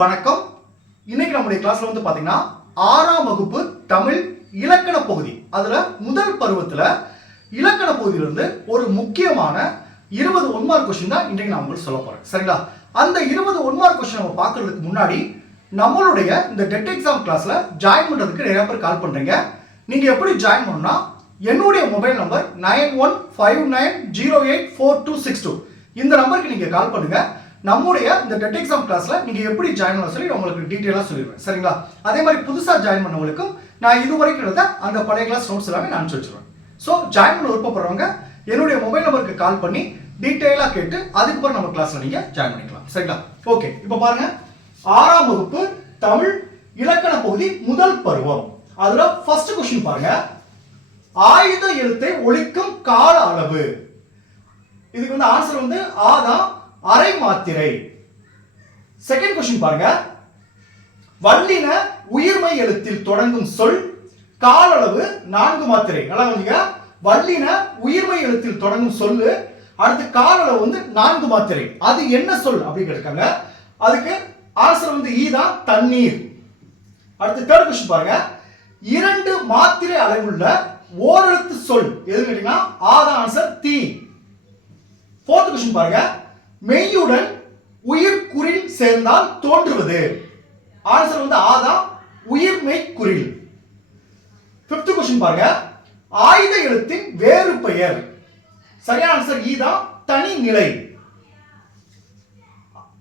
வணக்கம். இன்னைக்கு நம்முடைய கிளாஸ்ல வந்து பாத்தீங்கன்னா ஆறாம் வகுப்பு தமிழ் இலக்கண பகுதி. அதுல முதல் பருவத்துல இலக்கண பகுதியிலிருந்து ஒரு முக்கியமான இருபது ஒன்மார்க் கொஸ்டின் தான் இன்றைக்கு நான் உங்களுக்கு சொல்ல போறேன். சரிங்களா? அந்த இருபது ஒன்மார்க் கொஸ்டின் நம்ம பார்க்கறதுக்கு முன்னாடி நம்மளுடைய இந்த டெட் எக்ஸாம் கிளாஸ்ல ஜாயின் பண்றதுக்கு நிறைய பேர் கால் பண்றீங்க. நீங்க எப்படி ஜாயின் பண்ணணும்னா என்னுடைய mobile number nine one five nine zero eight four two six two இந்த நம்பருக்கு நீங்க கால் பண்ணுங்க. நம்முடைய இந்த டெட் எக்ஸாம் கிளாஸ்ல நீங்க எப்படி ஜாயின் பண்ண சொல்லி உங்களுக்கு டீட்டெயிலாக சொல்லிடுவேன். சரிங்களா? அதே மாதிரி புதுசா ஜாயின் பண்ணவங்களுக்கும் நான் இது வரைக்கும் இருந்த அந்த பழைய கிளாஸ் நோட்ஸ் எல்லாமே நான் அனுப்பிச்சு வச்சிருவேன். ஸோ ஜாயின் பண்ண விருப்பப்படுறவங்க என்னுடைய மொபைல் நம்பருக்கு கால் பண்ணி டீட்டெயிலாக கேட்டு அதுக்கப்புறம் நம்ம கிளாஸ்ல நீங்க ஜாயின் பண்ணிக்கலாம். சரிங்களா? ஓகே இப்போ பாருங்க. ஆறாம் வகுப்பு தமிழ் இலக்கண பகுதி முதல் பருவம். அதுல ஃபர்ஸ்ட் கொஸ்டின் பாருங்க. ஆயுத எழுத்தை ஒழிக்கும் கால அளவு. இதுக்கு வந்து ஆன்சர் வந்து ஆ தான் அரை மாத்திரை. செகண்ட் கொஸ்டின் பாருங்க. வல்லின உயிர்மை எழுத்தில் தொடங்கும் சொல் கால அளவு நான்கு மாத்திரை. நல்லா வந்துங்க வல்லின உயிர்மை எழுத்தில் தொடங்கும் சொல்லு அடுத்து கால அளவு வந்து நான்கு மாத்திரை. அது என்ன சொல் அப்படின்னு கேட்டிருக்காங்க. அதுக்கு ஆன்சர் வந்து ஈ தான் தண்ணீர். அடுத்து தேர்ட் கொஸ்டின் பாருங்க. இரண்டு மாத்திரை அளவுள்ள ஓரெழுத்து சொல் எதுன்னு கேட்டீங்கன்னா ஆ தான் ஆன்சர் தீ. ஃபோர்த் கொஸ்டின் பாருங்க. மெய்யுடன் உயிர் குரில் சேர்ந்தால் தோன்றுவது. ஆன்சர் வந்து ஆதா உயிர் மெய் குறில் ஃபிஃப்த் கொஸ்டின் பாருங்க. ஆயுத எழுத்தின் வேறு பெயர். சரியான ஆன்சர் e ஈதா தனி நிலை.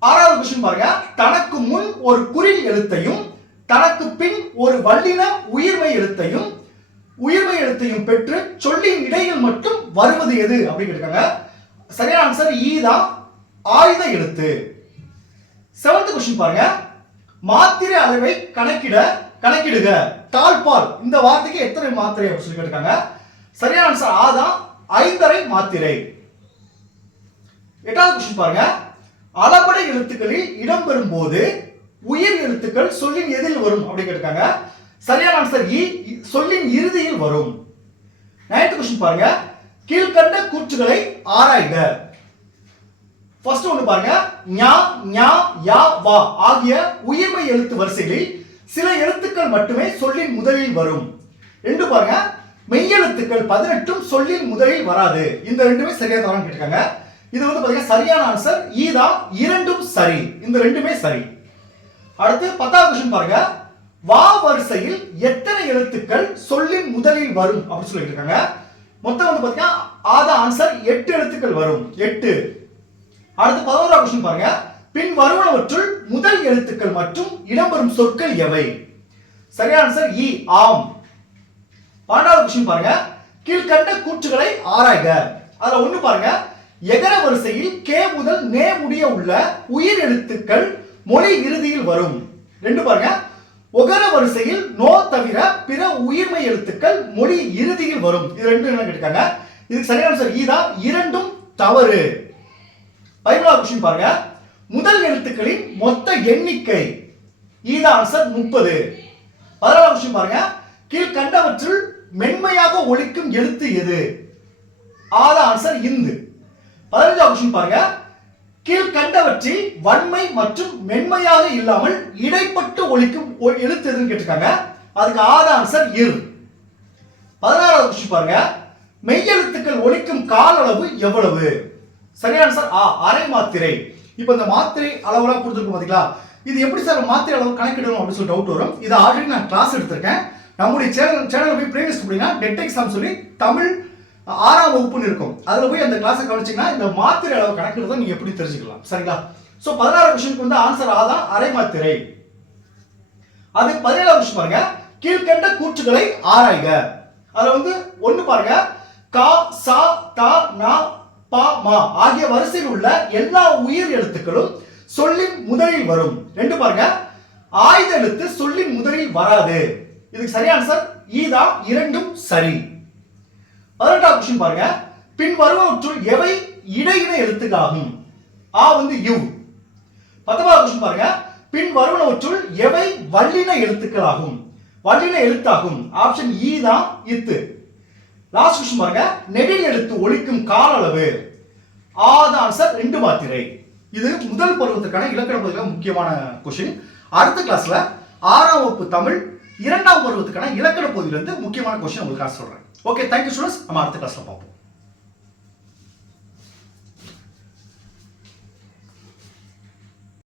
ஆறாவது கொஸ்டின் பாருங்க. தனக்கு முன் ஒரு குரில் எழுத்தையும் தனக்கு பின் ஒரு வல்லின உயிர்மை எழுத்தையும் உயிர்மை எழுத்தையும் பெற்று சொல்லின் இடையில் மட்டும் வருவது எது? அப்படின்னு கேட்டிருக்காங்க. சரியான ஆன்சர் ஈ e தான் ஆயுத எழுத்து. செவன்த் கொஸ்டின் பாருங்க. மாத்திரை அளவை கணக்கிட கணக்கிடுக. தாழ்பால் இந்த வார்த்தைக்கு எத்தனை மாத்திரை அப்படின்னு சொல்லி கேட்டிருக்காங்க. சரியான ஆன்சர் ஆ தான். ஐந்தரை மாத்திரை. எட்டாவது கொஸ்டின் பாருங்க. அளபடை எழுத்துக்களில் இடம்பெறும் போது உயிர் எழுத்துக்கள் சொல்லின் எதில் வரும் அப்படின்னு கேட்டிருக்காங்க. சரியான ஆன்சர் இ e, சொல்லின் இறுதியில் வரும். நைன்த் கொஸ்டின் பாருங்க. கீழ்கண்ட கூற்றுகளை ஆராய்க. ஃபர்ஸ்ட் ஒன்று பாருங்க. ஞா ஞா யா வா ஆகிய உயிர்மை எழுத்து வரிசைகளில் சில எழுத்துக்கள் மட்டுமே சொல்லின் முதலில் வரும். ரெண்டு பாருங்க. மெய்யெழுத்துக்கள் பதினெட்டும் சொல்லின் முதலில் வராது. இந்த ரெண்டுமே சரியா தவறான்னு கேட்டிருக்காங்க இது வந்து பாத்தீங்கன்னா சரியான ஆன்சர் ஈதா இரண்டும் சரி. இந்த ரெண்டுமே சரி. அடுத்து பத்தாவது கொஸ்டின் பாருங்க. வா வரிசையில் எத்தனை எழுத்துக்கள் சொல்லின் முதலில் வரும்? அப்படின்னு சொல்லிட்டு இருக்காங்க. மொத்தம் வந்து பாத்தீங்கன்னா ஆதா ஆன்சர் எட்டு எழுத்துக்கள் வரும். எட்டு. அடுத்து பதினோராம் கொஸ்டின் பாருங்க. பின் வருவனவற்றுள் முதல் எழுத்துக்கள் மற்றும் இடம்பெறும் சொற்கள் எவை? சரியான ஆன்சர் இ ஆம். பன்னெண்டாவது கொஸ்டின் பாருங்க. கீழ்கண்ட கூற்றுகளை ஆராய்க. அதுல ஒண்ணு பாருங்க. எகர வரிசையில் கே முதல் நே முடிய உள்ள உயிர் எழுத்துக்கள் மொழி இறுதியில் வரும். ரெண்டு பாருங்க. ஒகர வரிசையில் நோ தவிர பிற உயிர்மை எழுத்துக்கள் மொழி இறுதியில் வரும். இது ரெண்டு என்ன கேட்டுக்காங்க இதுக்கு சரியான ஆன்சர் தான். இரண்டும் தவறு. பதினோராவது கொஸ்டின் பாருங்க. முதல் எழுத்துக்களின் மொத்த எண்ணிக்கை. ஈதா ஆன்சர் முப்பது. பதினாறாவது கொஸ்டின் பாருங்க. கீழ்கண்டவற்றுள் மென்மையாக ஒழிக்கும் எழுத்து எது? ஆத ஆன்சர் இந்து. பதினஞ்சாவது கொஸ்டின் பாருங்க. கீழ்கண்டவற்றில் வன்மை மற்றும் மென்மையாக இல்லாமல் இடைப்பட்டு ஒழிக்கும் ஒ- எழுத்து எதுன்னு கேட்டிருக்காங்க. அதுக்கு ஆத ஆன்சர் இரு. பதினாறாவது கொஸ்டின் பாருங்க. மெய்யெழுத்துக்கள் ஒழிக்கும் கால அளவு எவ்வளவு? சரியான சார் ஆ அரை மாத்திரை. இப்போ இந்த மாத்திரை அளவுலாம் கொடுத்துருக்கோம் பார்த்தீங்களா இது எப்படி சார் மாத்திரை அளவு கணக்கிடணும் அப்படின்னு சொல்லி டவுட் வரும். இது ஆல்ரெடி நான் கிளாஸ் எடுத்திருக்கேன். நம்முடைய சேனல் சேனல் போய் பிளேலிஸ்ட் அப்படின்னா டெட் எக்ஸாம் சொல்லி தமிழ் ஆறாம் வகுப்புன்னு இருக்கும். அதில் போய் அந்த கிளாஸை கவனிச்சிங்கன்னா இந்த மாத்திரை அளவு கணக்கிடுறத நீங்கள் எப்படி தெரிஞ்சுக்கலாம்? சரிங்களா? ஸோ பதினாறு கொஸ்டினுக்கு வந்து ஆன்சர் ஆதான் அரை மாத்திரை. அது பதினேழாம் விஷயம் பாருங்க. கீழ்கண்ட கூற்றுகளை ஆராய்க. அதில் வந்து ஒன்று பாருங்க. கா சா தா நா பா மா ஆகிய வரிசையில் உள்ள எல்லா உயிர் எழுத்துக்களும் சொல்லின் முதலில் வரும். ரெண்டு பாருங்க. ஆயுத எழுத்து சொல்லின் முதலில் வராது. இதுக்கு சரியான சார் ஈதா இரண்டும் சரி. பதினெட்டாம் கொஸ்டின் பாருங்க. பின் வருவற்றுள் எவை இடையின எழுத்துக்காகும் ஆ வந்து யூ. பத்தொன்பதாம் கொஸ்டின் பாருங்க. பின் வருவனவற்றுள் எவை வல்லின எழுத்துக்களாகும்? வல்லின எழுத்தாகும். ஆப்ஷன் இ e தான் இத்து. லாஸ்ட் கொஸ்டின் பாருங்க. நெடில் எழுத்து ஒழிக்கும் கால அளவு ஆதான் ஆன்சர் ரெண்டு மாத்திரை. இது முதல் பருவத்திற்கான இலக்கண பகுதியில் முக்கியமான கொஷின் அடுத்த கிளாஸ்ல ஆறாம் வகுப்பு தமிழ் இரண்டாம் பருவத்துக்கான இலக்கண பகுதியிலிருந்து முக்கியமான கொஷின் உங்களுக்கு நான் சொல்றேன். ஓகே தேங்க்யூ ஸ்டூடெண்ட்ஸ் நம்ம அடுத்த கிளாஸ்ல பார்ப்போம்.